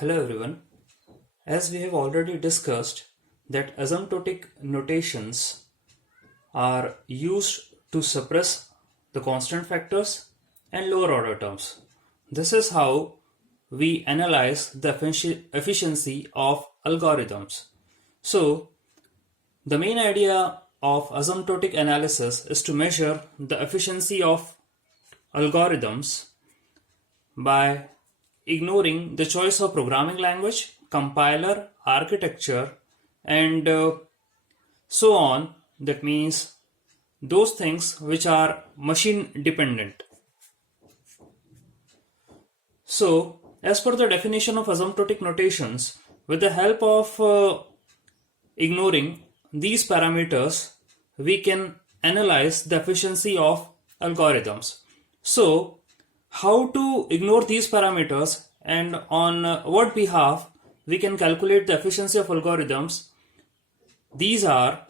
Hello everyone. As we have already discussed that asymptotic notations are used to suppress the constant factors and lower order terms. This is how we analyze the efficiency of algorithms. So, the main idea of asymptotic analysis is to measure the efficiency of algorithms by ignoring the choice of programming language, compiler, architecture, and so on. That means those things which are machine dependent. So, as per the definition of asymptotic notations, with the help of ignoring these parameters, we can analyze the efficiency of algorithms. So, how to ignore these parameters and on what behalf we can calculate the efficiency of algorithms? These are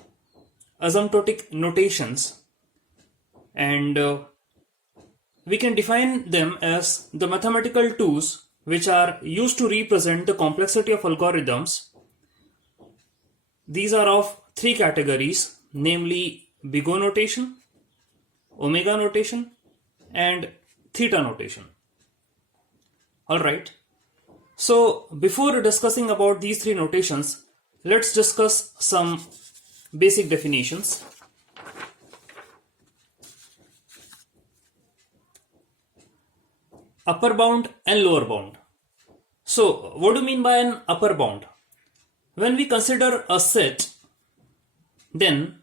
asymptotic notations, and we can define them as the mathematical tools which are used to represent the complexity of algorithms. These are of three categories, namely big O notation, omega notation, and theta notation. Alright, so before discussing about these three notations, let's discuss some basic definitions. Upper bound and lower bound. So, what do you mean by an upper bound? When we consider a set, then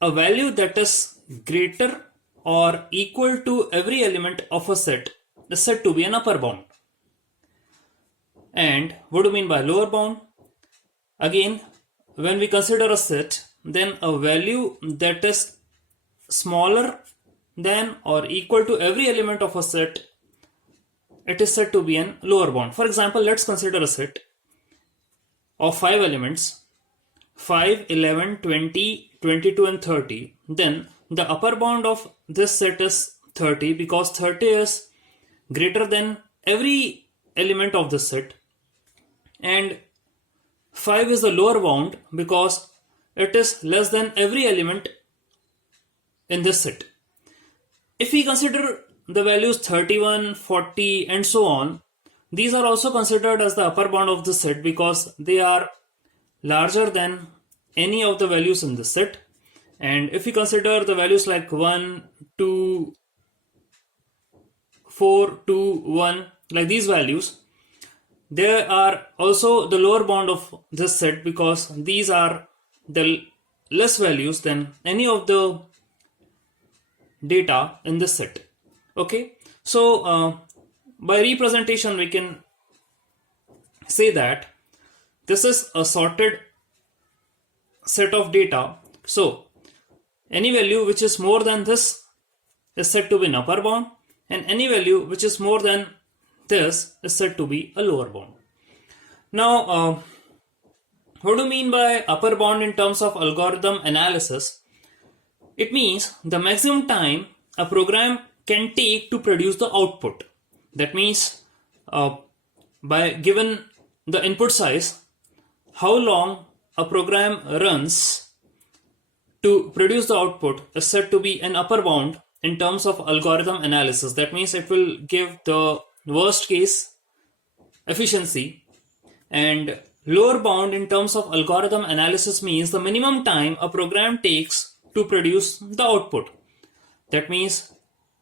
a value that is greater or equal to every element of a set is said to be an upper bound. And what do you mean by lower bound? Again, when we consider a set, then a value that is smaller than or equal to every element of a set, it is said to be an lower bound. For example, let's consider a set of 5 elements, 5, 11, 20, 22 and 30. Then the upper bound of this set is 30 because 30 is greater than every element of the set, and 5 is the lower bound because it is less than every element in this set. If we consider the values 31, 40 and so on, these are also considered as the upper bound of the set because they are larger than any of the values in the set. And if we consider the values like 1, 2, 4, 2, 1, like these values, they are also the lower bound of this set because these are the less values than any of the data in this set. Okay, so by representation we can say that this is a sorted set of data. So any value which is more than this is said to be an upper bound, and any value which is more than this is said to be a lower bound. Now, what do you mean by upper bound in terms of algorithm analysis? It means the maximum time a program can take to produce the output. That means by given the input size, how long a program runs to produce the output is said to be an upper bound in terms of algorithm analysis. That means it will give the worst case efficiency, and lower bound in terms of algorithm analysis means the minimum time a program takes to produce the output. That means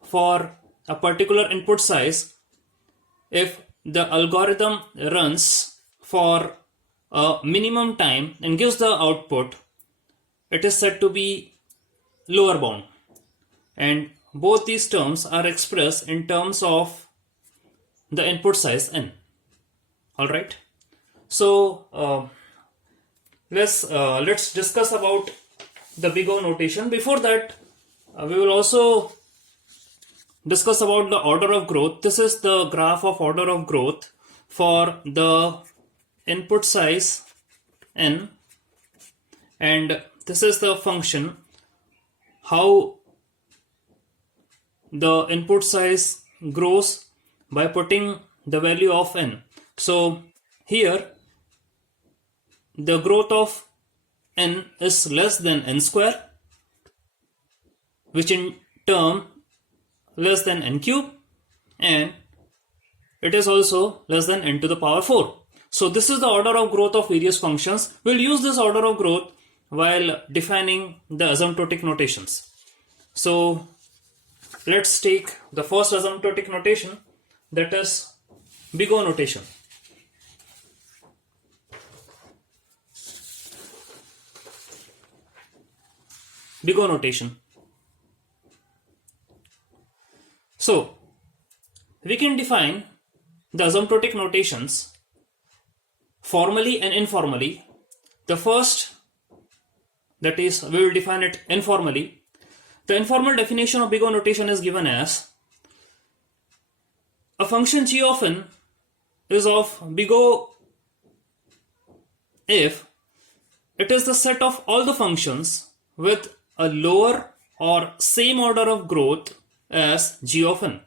for a particular input size, if the algorithm runs for a minimum time and gives the output, it is said to be lower bound. And both these terms are expressed in terms of the input size n. Alright, so let's discuss about the big O notation. Before that, we will also discuss about the order of growth. This is the graph of order of growth for the input size n, and this is the function how the input size grows by putting the value of n. So here the growth of n is less than n square, which in term less than n cube, and it is also less than n to the power 4. So this is the order of growth of various functions. We'll use this order of growth while defining the asymptotic notations. So let's take the first asymptotic notation, that is big O notation. Big O notation. So we can define the asymptotic notations formally and informally. The first, that is, we will define it informally. The informal definition of big O notation is given as a function g of n is of big O if it is the set of all the functions with a lower or same order of growth as g of n.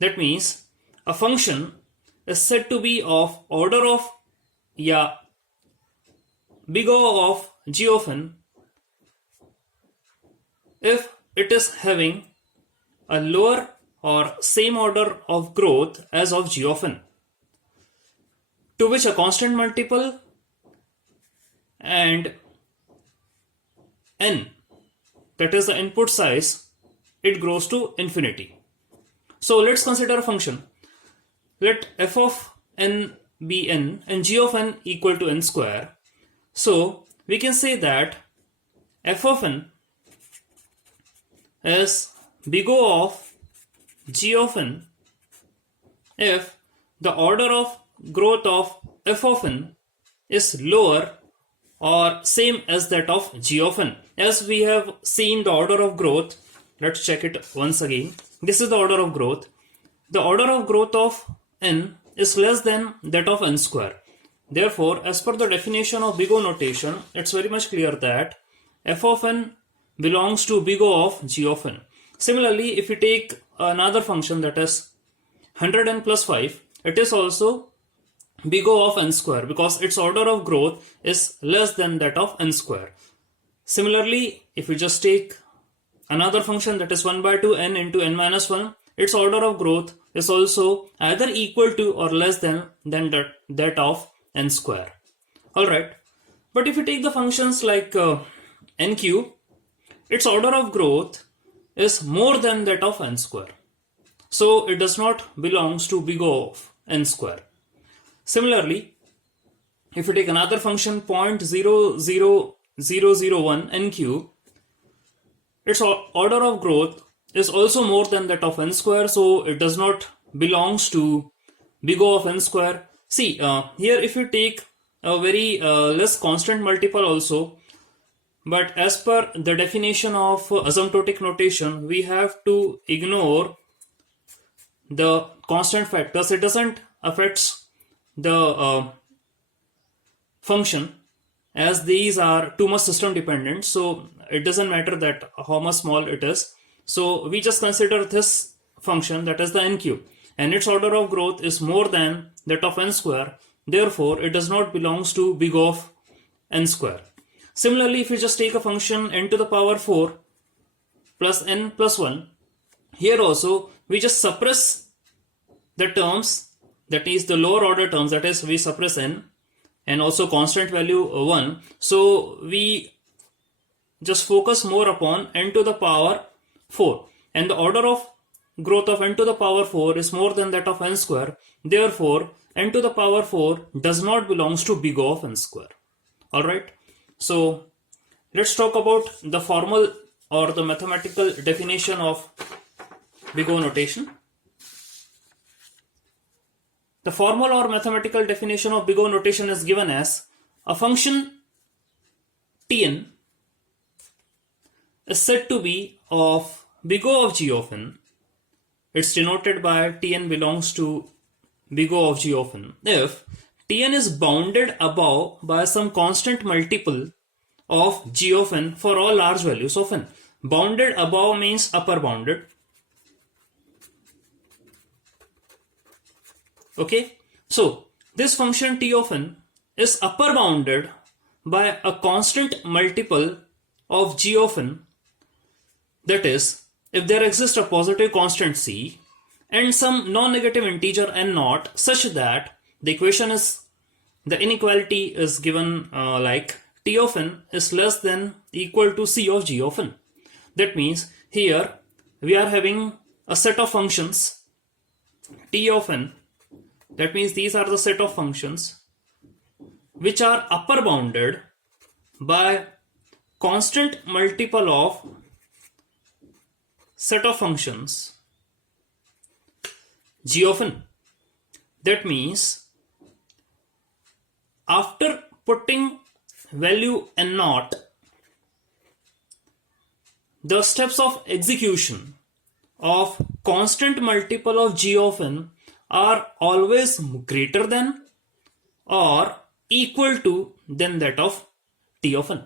That means a function is said to be of order of big O of g of n if it is having a lower or same order of growth as of g of n, to which a constant multiple and n, that is the input size, it grows to infinity. So let's consider a function. Let f of n be n and g of n equal to n square. So we can say that f of n is big O of g of n if the order of growth of f of n is lower or same as that of g of n. As we have seen the order of growth, let's check it once again. This is the order of growth. The order of growth of n is less than that of n square. Therefore, as per the definition of big O notation, it's very much clear that f of n belongs to big O of g of n. Similarly, if we take another function, that is 100n plus 5, it is also big O of n square because its order of growth is less than that of n square. Similarly, if we just take another function, that is 1 by 2 n into n minus 1, its order of growth is also either equal to or less than that of n square. Alright, but if you take the functions like n cube, its order of growth is more than that of n square. So it does not belongs to big O of n square. Similarly, if you take another function 0.00001 n cube, its order of growth is also more than that of n square, so it does not belongs to big O of n square. See, here if you take a very less constant multiple also, but as per the definition of asymptotic notation, we have to ignore the constant factors. It doesn't affect the function, as these are too much system dependent, so it doesn't matter that how much small it is. So we just consider this function, that is the n cube, and its order of growth is more than that of n square. Therefore, it does not belongs to big O of n square. Similarly, if you just take a function n to the power 4 plus n plus 1, here also we just suppress the terms, that is the lower order terms, that is we suppress n and also constant value 1. So we just focus more upon n to the power 4, and the order of growth of n to the power 4 is more than that of n square. Therefore, n to the power 4 does not belongs to big O of n square. Alright, so let's talk about the formal or the mathematical definition of big O notation. The formal or mathematical definition of big O notation is given as a function Tn is said to be of big O of g of n. It's denoted by Tn belongs to big O of g of n if Tn is bounded above by some constant multiple of g of n for all large values of n. Bounded above means upper bounded. Okay, so This function t of n is upper bounded by a constant multiple of g of n. That is, if there exists a positive constant c and some non-negative integer n naught such that the inequality is given like t of n is less than equal to c of g of n. That means here we are having a set of functions t of n. That means these are the set of functions which are upper bounded by constant multiple of set of functions g of n. That means after putting value n naught, the steps of execution of constant multiple of g of n are always greater than or equal to than that of t of n.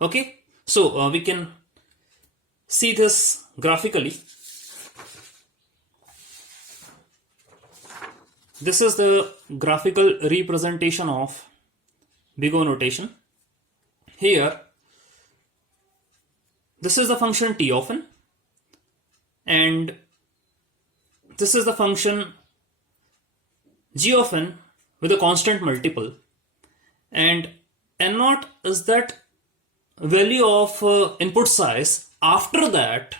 Okay, so we can see this graphically. This is the graphical representation of big O notation. Here, this is the function t of n, and this is the function g of n with a constant multiple, and n naught is that value of input size. After that,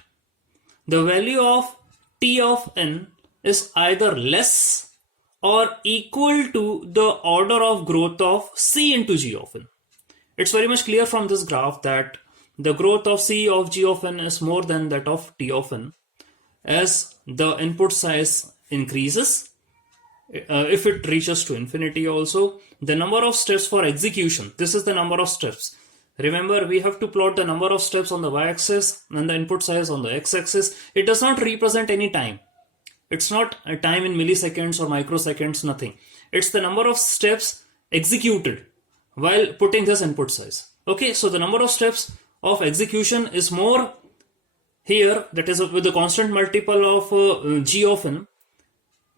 the value of t of n is either less or equal to the order of growth of c into g of n. It's very much clear from this graph that the growth of c of g of n is more than that of t of n as the input size increases. If it reaches to infinity also, the number of steps for execution, this is the number of steps. Remember, we have to plot the number of steps on the y-axis and the input size on the x-axis. It does not represent any time. It's not a time in milliseconds or microseconds, nothing. It's the number of steps executed while putting this input size. Okay, so the number of steps of execution is more here, that is with the constant multiple of g of n,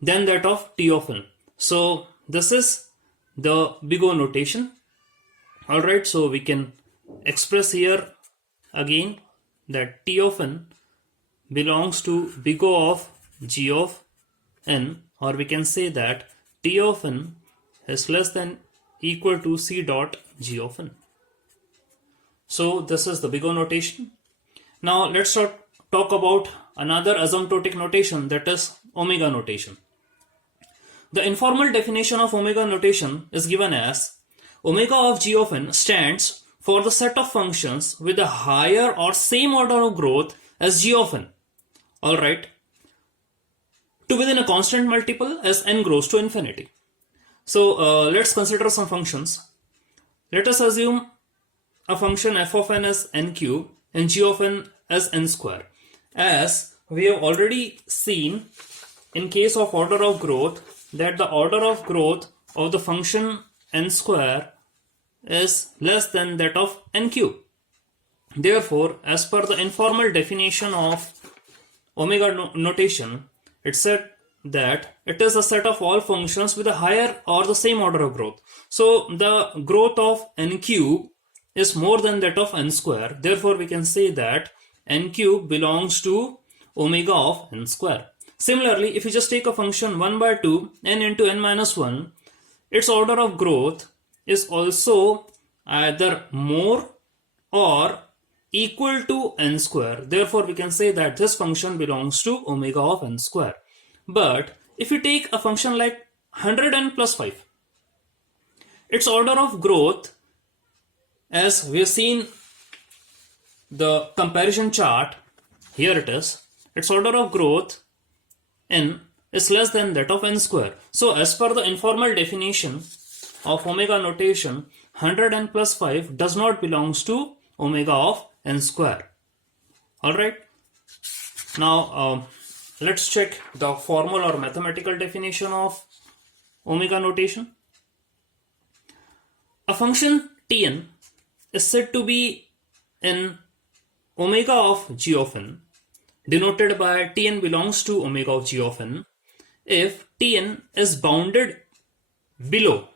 than that of t of n. So this is the big O notation. Alright, so we can express here again that t of n belongs to big O of g of n, or we can say that t of n is less than equal to c dot g of n. So this is the big O notation. Now let's talk about another asymptotic notation, that is omega notation. The informal definition of omega notation is given as omega of g of n stands for the set of functions with a higher or same order of growth as g of n. Alright, to within a constant multiple as n grows to infinity. So let's consider some functions. Let us assume a function f of n as n cube and g of n as n square. As we have already seen in case of order of growth, that the order of growth of the function n square is less than that of n cube. Therefore, as per the informal definition of omega notation, it said that it is a set of all functions with a higher or the same order of growth. So the growth of n cube is more than that of n square. Therefore, we can say that n cube belongs to omega of n square. Similarly, if you just take a function 1 by 2 n into n minus 1, its order of growth is also either more or equal to n square. Therefore, we can say that this function belongs to omega of n square. But if you take a function like 100n plus 5, its order of growth, as we have seen the comparison chart, here it is, its order of growth n is less than that of n square. So as per the informal definition of omega notation, 100n plus 5 does not belongs to omega of n square. Alright, now let's check the formal or mathematical definition of omega notation. A function Tn is said to be in omega of g of n, denoted by Tn belongs to omega of g of n, if Tn is bounded below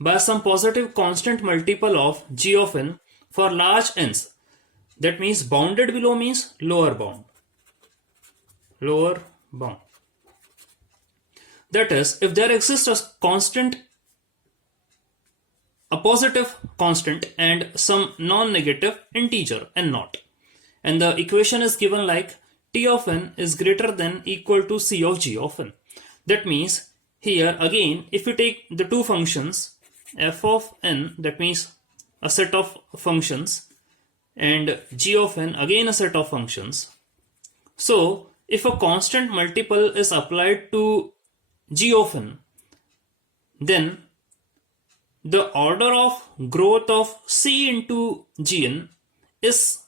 by some positive constant multiple of g of n for large n's. That means bounded below means lower bound. Lower bound. That is, if there exists a constant, a positive constant and some non-negative integer n naught, and the equation is given like t of n is greater than equal to c of g of n. That means here again, if you take the two functions f of n, that means a set of functions, and g of n, again a set of functions. So if a constant multiple is applied to g of n, then the order of growth of c into gn is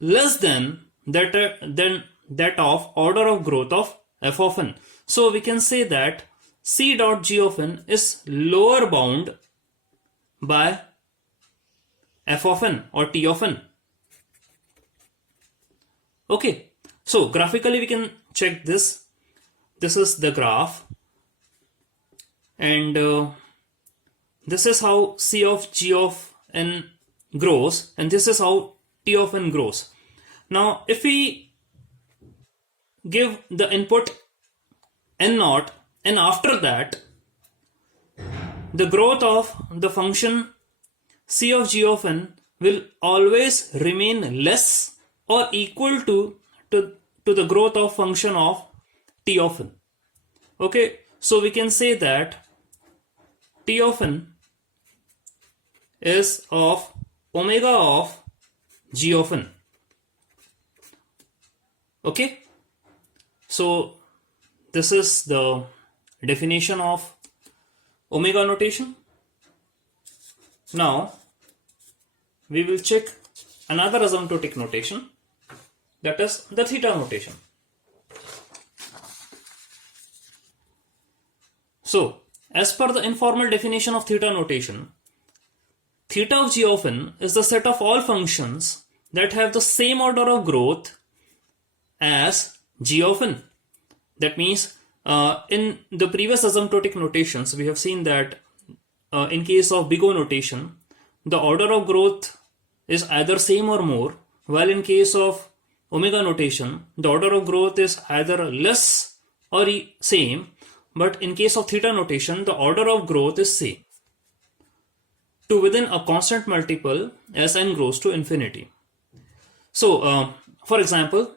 less than that of order of growth of f of n. So we can say that c dot g of n is lower bound by f of n or t of n. Okay, so graphically we can check this. This is the graph, and this is how c of g of n grows, and this is how t of n grows. Now if we give the input n naught, and after that the growth of the function c of g of n will always remain less or equal to the growth of function of t of n. Okay, so we can say that t of n is of omega of g of n. Okay, so this is the definition of omega notation. Now we will check another asymptotic notation, that is the theta notation. So as per the informal definition of theta notation, theta of g of n is the set of all functions that have the same order of growth as g of n. That means in the previous asymptotic notations we have seen that in case of big O notation the order of growth is either same or more, while in case of omega notation the order of growth is either less or same, but in case of theta notation the order of growth is same to within a constant multiple as n grows to infinity. So for example,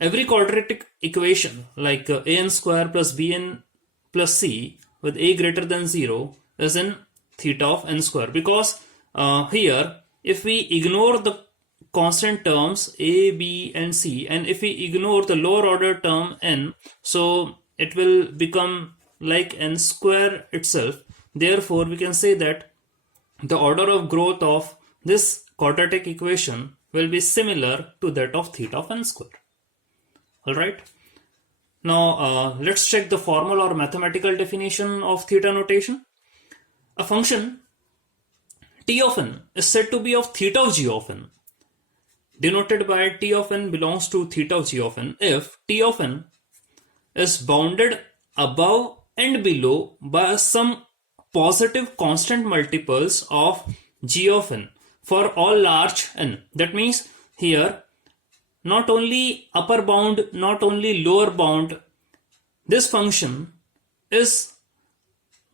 every quadratic equation like an square plus bn plus c with a greater than 0 is in theta of n square, because here if we ignore the constant terms a, b and c, and if we ignore the lower order term n, so it will become like n square itself. Therefore we can say that the order of growth of this quadratic equation will be similar to that of theta of n square. Alright, now let's check the formal or mathematical definition of theta notation. A function t of n is said to be of theta of g of n, denoted by t of n belongs to theta of g of n, if t of n is bounded above and below by some positive constant multiples of g of n for all large n. That means here not only upper bound, not only lower bound, this function is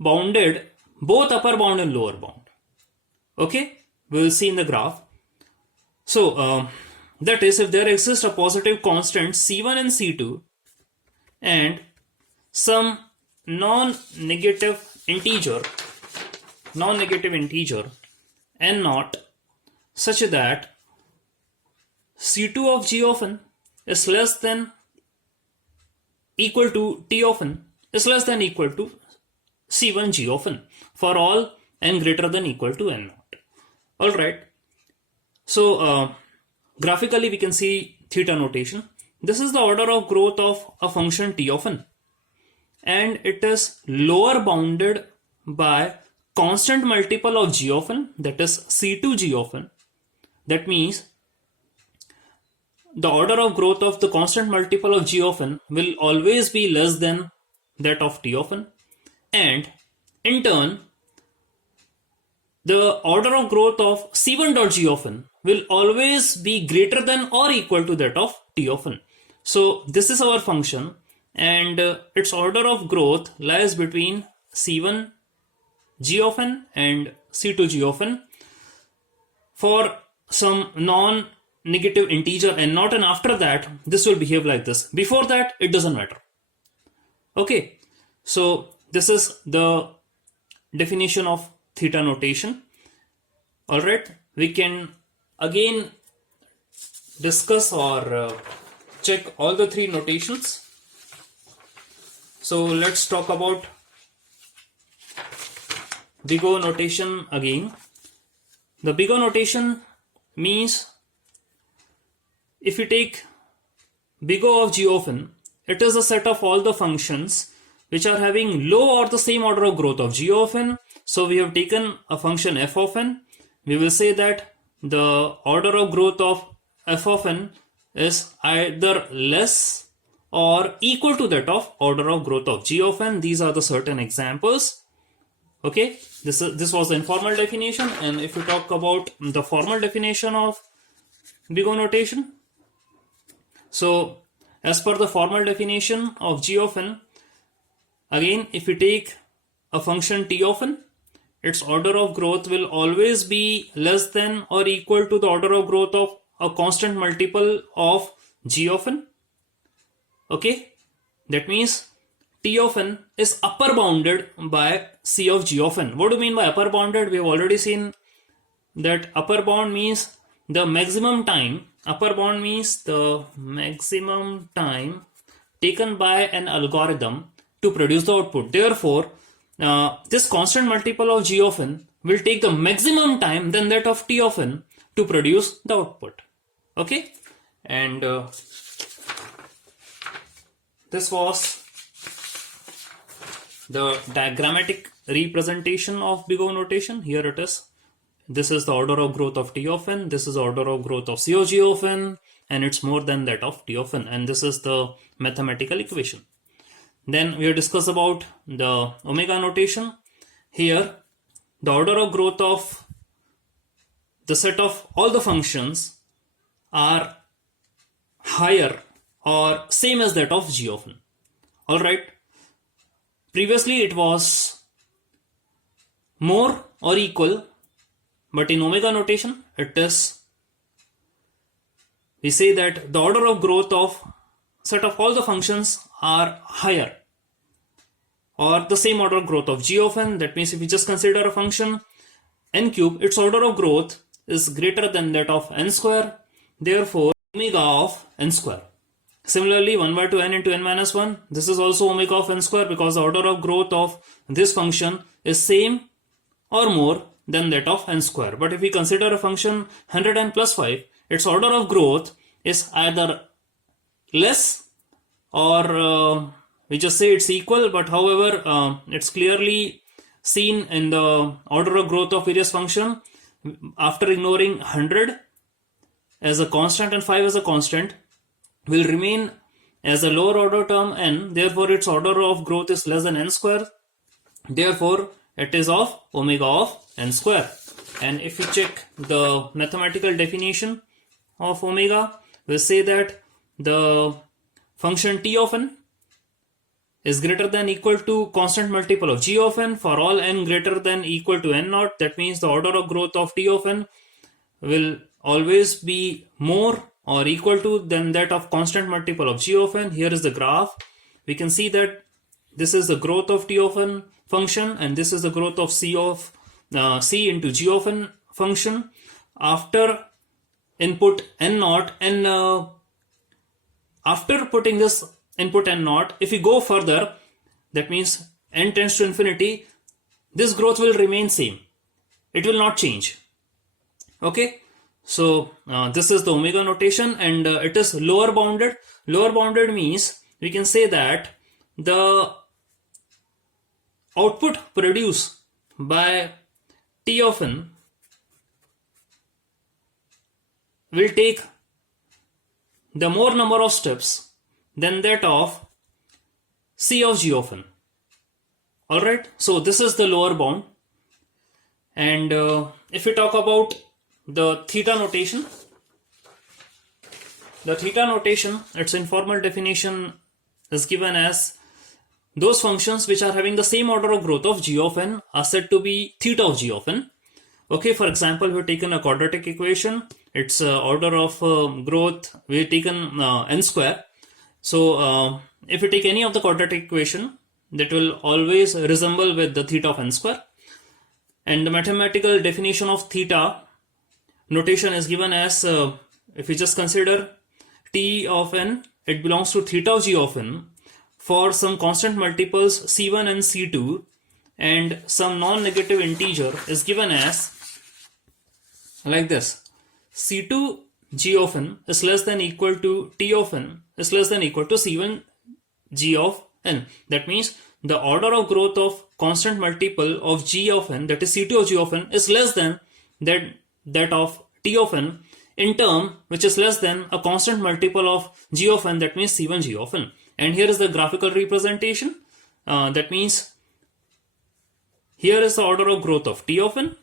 bounded both upper bound and lower bound. Okay, we will see in the graph. So that is, if there exists a positive constant c1 and c2 and some non-negative integer n naught, such that c2 of g of n is less than equal to t of n is less than equal to c1 g of n for all n greater than equal to n naught. Alright, so graphically we can see theta notation. This is the order of growth of a function t of n, and it is lower bounded by constant multiple of g of n, that is c2 g of n. That means the order of growth of the constant multiple of g of n will always be less than that of t of n, and In turn, the order of growth of C1 dot G of n will always be greater than or equal to that of T of n. So this is our function, and its order of growth lies between C1 G of n and C2 G of n for some non-negative integer n naught, and after that this will behave like this. Before that it doesn't matter. Okay, so this is the definition of theta notation. Alright, we can again discuss or check all the three notations. So let's talk about big O notation again. The big O notation means if you take big O of G of n, it is a set of all the functions which are having low or the same order of growth of G of n. So we have taken a function f of n. We will say that the order of growth of f of n is either less or equal to that of order of growth of G of n. These are the certain examples. Okay, this was the informal definition, and if we talk about the formal definition of big O notation, so as per the formal definition of G of n, again if we take a function T of n, its order of growth will always be less than or equal to the order of growth of a constant multiple of G of n. Okay, that means T of n is upper bounded by C of G of n. What do you mean by upper bounded? We have already seen that upper bound means the maximum time. Upper bound means the maximum time taken by an algorithm to produce the output. Therefore, this constant multiple of G of n will take the maximum time than that of T of n to produce the output. Okay, and this was the diagrammatic representation of big O notation. Here it is. This is the order of growth of T of n. This is the order of growth of C of G of n, and it's more than that of T of n. And this is the mathematical equation. Then we have discussed about the omega notation. Here, the order of growth of the set of all the functions are higher or same as that of G of n. Alright. Previously it was more or equal, but in omega notation it is, we say that the order of growth of set of all the functions are higher or the same order of growth of G of n. That means if we just consider a function n cube, its order of growth is greater than that of n square, therefore omega of n square. Similarly, 1 by 2 n into n minus 1, this is also omega of n square, because the order of growth of this function is same or more than that of n square. But if we consider a function 100n plus 5, its order of growth is either less or we just say it's equal, but however it's clearly seen in the order of growth of various function after ignoring 100 as a constant and 5 as a constant will remain as a lower order term n, therefore its order of growth is less than n square, therefore it is of omega of n square. And if we check the mathematical definition of omega, we say that the function T of n is greater than equal to constant multiple of G of n for all n greater than equal to n naught. That means the order of growth of T of n will always be more or equal to than that of constant multiple of G of n. Here is the graph. We can see that this is the growth of T of n function, and this is the growth of C into G of n function after input n naught, and after putting this input n naught, if we go further, that means n tends to infinity, this growth will remain same. It will not change. Okay. So this is the omega notation, and it is lower bounded. Lower bounded means we can say that the output produced by T of n will take the more number of steps than that of C of G of n. Alright, so this is the lower bound. And if we talk about the theta notation, its informal definition is given as those functions which are having the same order of growth of g of n are said to be theta of g of n. Okay, for example, we've taken a quadratic equation. Its order of growth, we've taken n square. So if we take any of the quadratic equation, that will always resemble with the theta of n square. And the mathematical definition of theta notation is given as, if we just consider t of n, it belongs to theta of g of n for some constant multiples c1 and c2, and some non-negative integer is given as like this: c2 g of n is less than equal to t of n is less than equal to c1 g of n. That means the order of growth of constant multiple of g of n, that is c2 of g of n, is less than that of t of n in term which is less than a constant multiple of g of n, that means c1 g of n. And here is the graphical representation. That means here is the order of growth of t of n.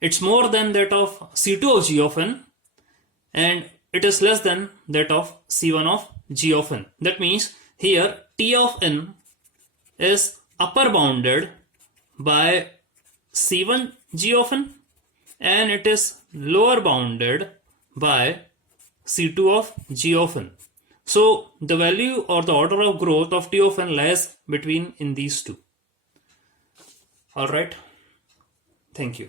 It's more than that of c2 of g of n, and it is less than that of c1 of g of n. That means here t of n is upper bounded by c1 g of n, and it is lower bounded by c2 of g of n. So the value or the order of growth of t of n lies between in these two. All right. Thank you.